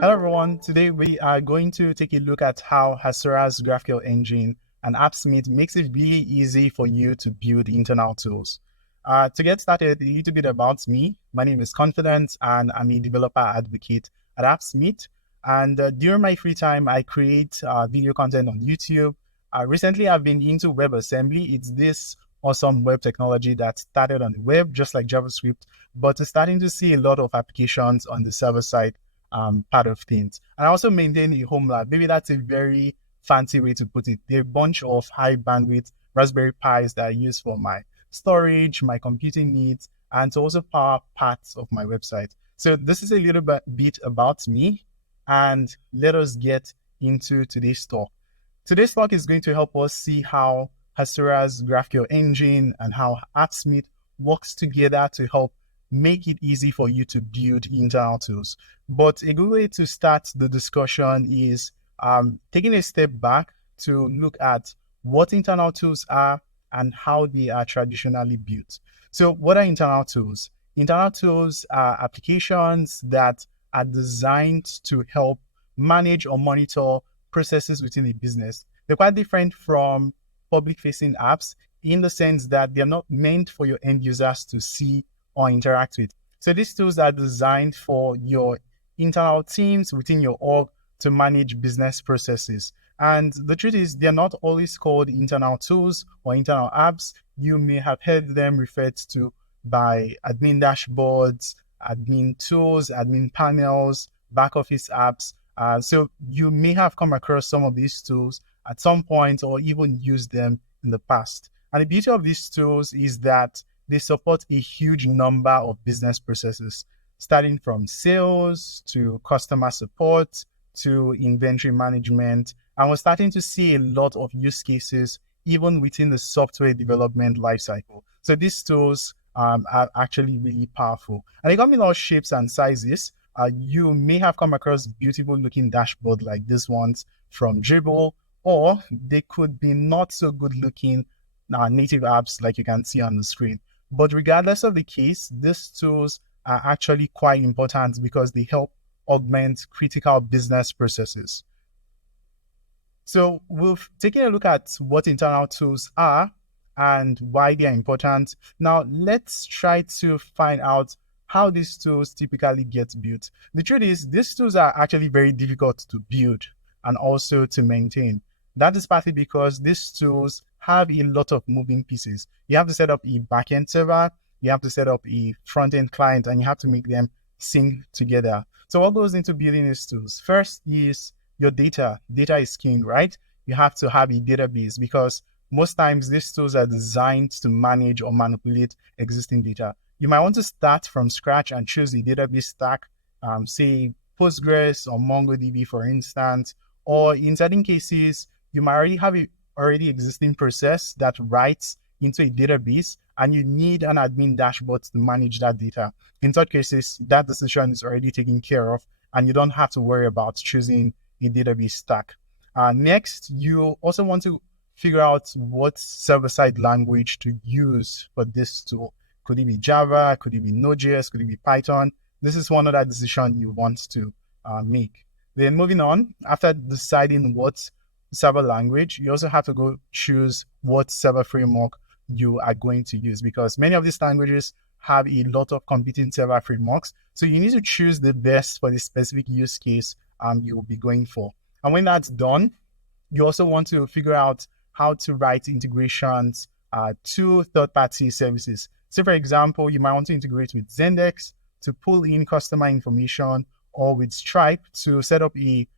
Hello everyone, today we are going to take a look at how Hasura's GraphQL engine and AppSmith makes it really easy for you to build internal tools. To get started, a little bit about me. My name is Confident and I'm a developer advocate at AppSmith. And during my free time, I create video content on YouTube. Recently, I've been into WebAssembly. It's this awesome web technology that started on the web, just like JavaScript, but it's starting to see a lot of applications on the server side part of things. And I also maintain a home lab. Maybe that's a very fancy way to put it. There are a bunch of high bandwidth Raspberry Pis that I use for my storage, my computing needs, and to also power parts of my website. So this is a little bit about me, and let us get into today's talk. Today's talk is going to help us see how Hasura's GraphQL engine and how AppSmith works together to help make it easy for you to build internal tools. But a good way to start the discussion is taking a step back to look at what internal tools are and how they are traditionally built. So what are internal tools? Internal tools are applications that are designed to help manage or monitor processes within a business. They're quite different from public-facing apps in the sense that they're not meant for your end users to see or interact with. So these tools are designed for your internal teams within your org to manage business processes. And the truth is, they're not always called internal tools or internal apps. You may have heard them referred to by admin dashboards, admin tools, admin panels, back office apps. So you may have come across some of these tools at some point or even used them in the past. And the beauty of these tools is that they support a huge number of business processes, starting from sales to customer support to inventory management. And we're starting to see a lot of use cases even within the software development lifecycle. So these tools are actually really powerful. And they come in all shapes and sizes. You may have come across beautiful looking dashboard like this ones from Dribble, or they could be not so good looking native apps like you can see on the screen. But regardless of the case, these tools are actually quite important because they help augment critical business processes. So we've taken a look at what internal tools are and why they are important. Now let's try to find out how these tools typically get built. The truth is, these tools are actually very difficult to build and also to maintain. That is partly because these tools have a lot of moving pieces. You have to set up a backend server, you have to set up a front-end client, and you have to make them sync together. So what goes into building these tools? First is your data. Data is king, right? You have to have a database because most times these tools are designed to manage or manipulate existing data. You might want to start from scratch and choose a database stack, say Postgres or MongoDB, for instance, or in certain cases, you might already have a already existing process that writes into a database and you need an admin dashboard to manage that data. In such cases, that decision is already taken care of and you don't have to worry about choosing a database stack. Next, you also want to figure out what server-side language to use for this tool. Could it be Java? Could it be Node.js? Could it be Python? This is one other decision you want to make. Then moving on, after deciding what server language, you also have to go choose what server framework you are going to use because many of these languages have a lot of competing server frameworks. So you need to choose the best for the specific use case you will be going for. And when that's done, you also want to figure out how to write integrations to third-party services. So for example, you might want to integrate with Zendesk to pull in customer information or with Stripe to set up a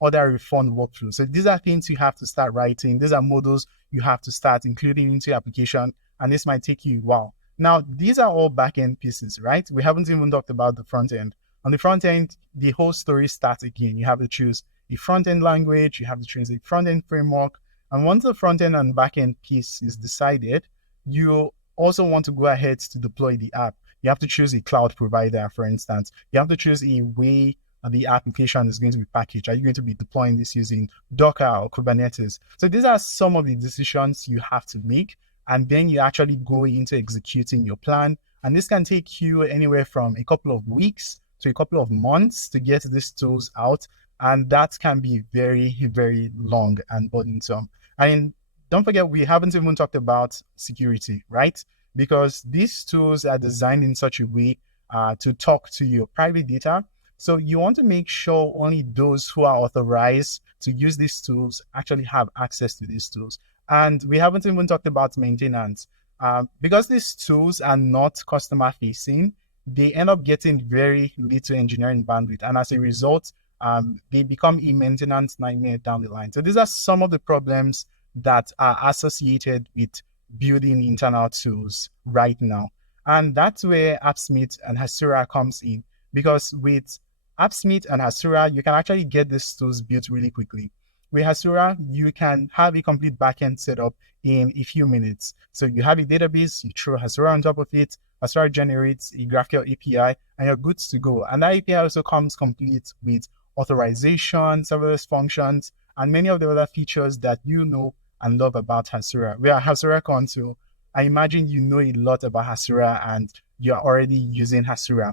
order refund workflow. So these are things you have to start writing. These are models you have to start including into your application, and this might take you a while. Now, these are all back-end pieces, right? We haven't even talked about the front end. On the front end, the whole story starts again. You have to choose a front-end language, you have to choose a front-end framework, and once the front-end and back-end piece is decided, you also want to go ahead to deploy the app. You have to choose a cloud provider, for instance. You have to choose a way the application is going to be packaged. Are you going to be deploying this using Docker or Kubernetes? So these are some of the decisions you have to make, and then you actually go into executing your plan. And this can take you anywhere from a couple of weeks to a couple of months to get these tools out. And that can be very, very long and burdensome. And don't forget, we haven't even talked about security, right? Because these tools are designed in such a way to talk to your private data. So you want to make sure only those who are authorized to use these tools actually have access to these tools. And we haven't even talked about maintenance. Because these tools are not customer facing, they end up getting very little engineering bandwidth. And as a result, they become a maintenance nightmare down the line. So these are some of the problems that are associated with building internal tools right now. And that's where AppSmith and Hasura comes in, because with AppSmith and Hasura, you can actually get these tools built really quickly. With Hasura, you can have a complete backend setup in a few minutes. So you have a database, you throw Hasura on top of it, Hasura generates a GraphQL API, and you're good to go. And that API also comes complete with authorization, serverless functions, and many of the other features that you know and love about Hasura. We are Hasura Console. I imagine you know a lot about Hasura and you're already using Hasura.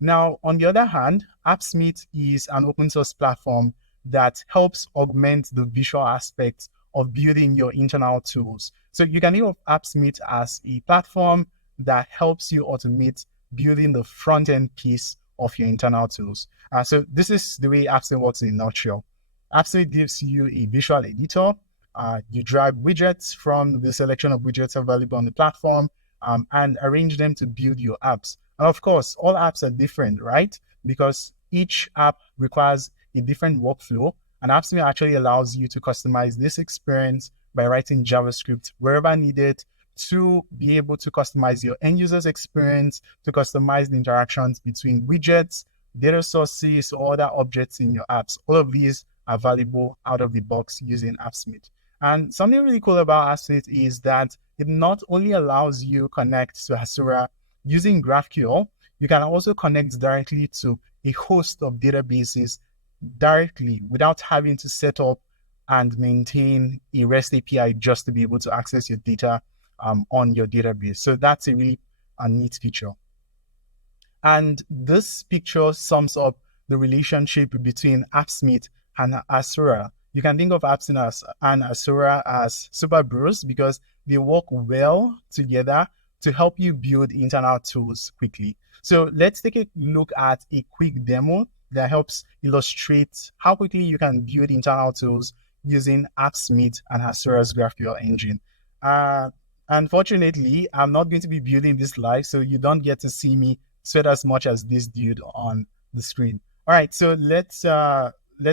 Now, on the other hand, AppSmith is an open source platform that helps augment the visual aspects of building your internal tools. So you can think of AppSmith as a platform that helps you automate building the front-end piece of your internal tools. So this is the way AppSmith works in a nutshell. AppSmith gives you a visual editor. You drag widgets from the selection of widgets available on the platform and arrange them to build your apps. And of course, all apps are different, right? Because each app requires a different workflow, and AppSmith actually allows you to customize this experience by writing JavaScript wherever needed to be able to customize your end user's experience, to customize the interactions between widgets, data sources, or other objects in your apps. All of these are valuable out of the box using AppSmith. And something really cool about AppSmith is that it not only allows you to connect to Hasura using GraphQL, you can also connect directly to a host of databases directly without having to set up and maintain a REST API just to be able to access your data on your database. So that's a really neat feature. And this picture sums up the relationship between AppSmith and Hasura. You can think of AppSmith and Hasura as super bros because they work well together to help you build internal tools quickly. So let's take a look at a quick demo that helps illustrate how quickly you can build internal tools using AppSmith and Hasura's GraphQL engine. Unfortunately, I'm not going to be building this live, so you don't get to see me sweat as much as this dude on the screen. All right, so let's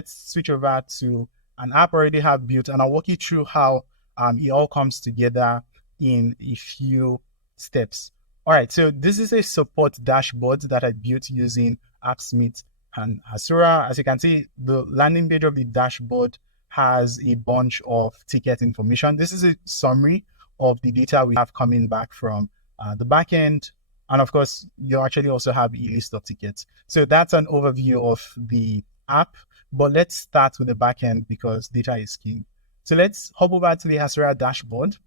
switch over to an app I already have built, and I'll walk you through how it all comes together in a few steps. All right, so this is a support dashboard that I built using AppSmith and Hasura. As you can see, the landing page of the dashboard has a bunch of ticket information. This is a summary of the data we have coming back from the backend. And of course, you actually also have a list of tickets. So that's an overview of the app, but let's start with the backend because data is king. So let's hop over to the Hasura dashboard.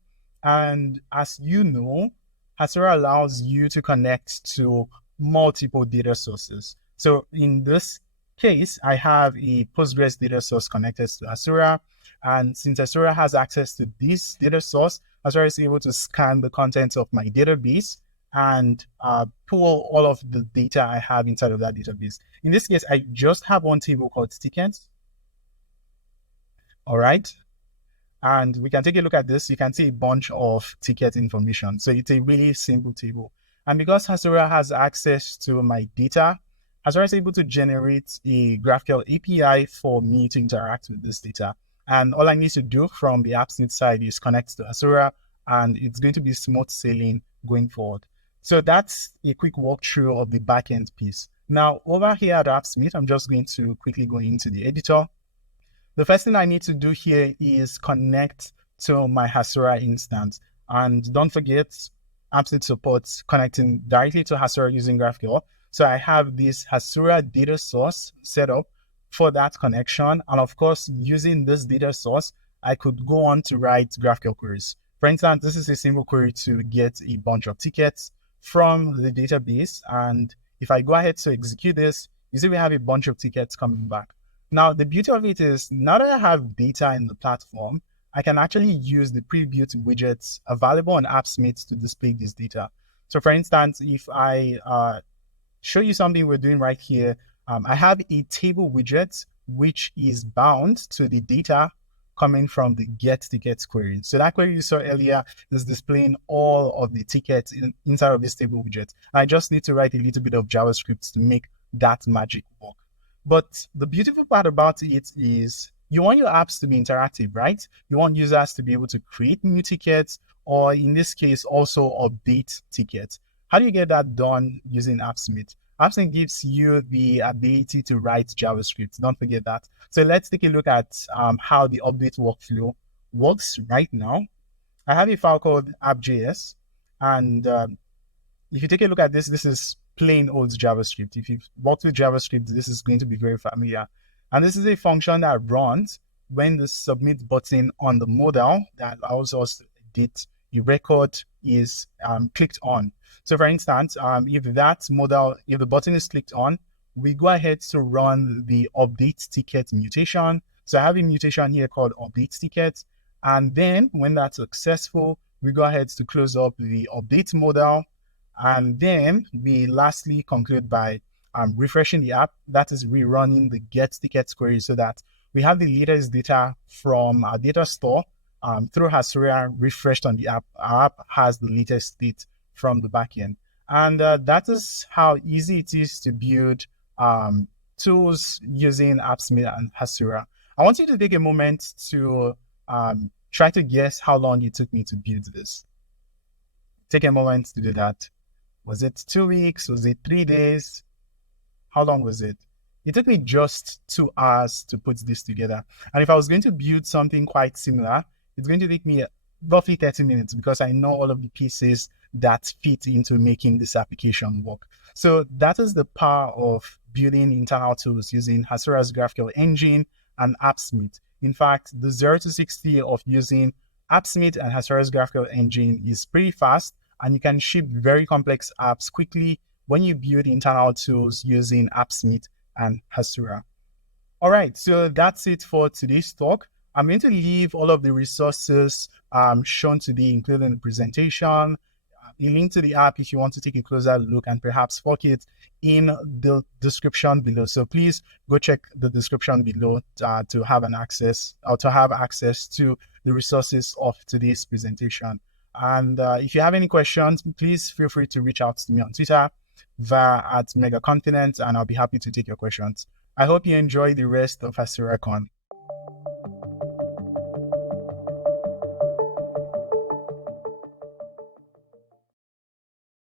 And as you know, Hasura allows you to connect to multiple data sources. So in this case, I have a Postgres data source connected to Hasura. And since Hasura has access to this data source, Hasura is able to scan the contents of my database and pull all of the data I have inside of that database. In this case, I just have one table called tickets. All right. And we can take a look at this. You can see a bunch of ticket information. So it's a really simple table. And because Hasura has access to my data, Hasura is able to generate a GraphQL API for me to interact with this data. And all I need to do from the AppSmith side is connect to Hasura, and it's going to be smooth sailing going forward. So that's a quick walkthrough of the backend piece. Now, over here at AppSmith, I'm just going to quickly go into the editor. The first thing I need to do here is connect to my Hasura instance. And don't forget, AppSmith supports connecting directly to Hasura using GraphQL. So I have this Hasura data source set up for that connection. And of course, using this data source, I could go on to write GraphQL queries. For instance, this is a simple query to get a bunch of tickets from the database, and If I go ahead to execute this, you see we have a bunch of tickets coming back. Now, the beauty of it is now that I have data in the platform, I can actually use the pre-built widgets available on AppSmith to display this data. So for instance, if I show you something we're doing right here, I have a table widget which is bound to the data coming from the get tickets query. So that query you saw earlier is displaying all of the tickets inside of this table widget. I just need to write a little bit of JavaScript to make that magic work. But the beautiful part about it is you want your apps to be interactive, right? You want users to be able to create new tickets, or in this case, also update tickets. How do you get that done using AppSmith? AppSmith gives you the ability to write JavaScript. Don't forget that. So let's take a look at how the update workflow works right now. I have a file called app.js, and if you take a look at this, this is plain old JavaScript. If you've worked with JavaScript, this is going to be very familiar. And this is a function that runs when the submit button on the modal that allows us to edit a record is clicked on. So for instance, if the button is clicked on, we go ahead to run the update ticket mutation. So I have a mutation here called update ticket. And then when that's successful, we go ahead to close up the update modal. And then we lastly conclude by refreshing the app. That is rerunning the get tickets query so that we have the latest data from our data store through Hasura refreshed on the app. Our app has the latest state from the backend. And that is how easy it is to build tools using AppSmith and Hasura. I want you to take a moment to try to guess how long it took me to build this. Take a moment to do that. Was it 2 weeks? Was it 3 days? How long was it? It took me just 2 hours to put this together. And if I was going to build something quite similar, it's going to take me roughly 30 minutes because I know all of the pieces that fit into making this application work. So that is the power of building internal tools using Hasura's GraphQL engine and AppSmith. In fact, the 0 to 60 of using AppSmith and Hasura's GraphQL engine is pretty fast, and you can ship very complex apps quickly when you build internal tools using AppSmith and Hasura. All right, so that's it for today's talk. I'm going to leave all of the resources shown today, including the presentation, a link to the app if you want to take a closer look and perhaps fork it in the description below. So please go check the description below to have access to the resources of today's presentation. And if you have any questions, please feel free to reach out to me on Twitter via @megacontinent, and I'll be happy to take your questions. I hope you enjoy the rest of HasuraCon.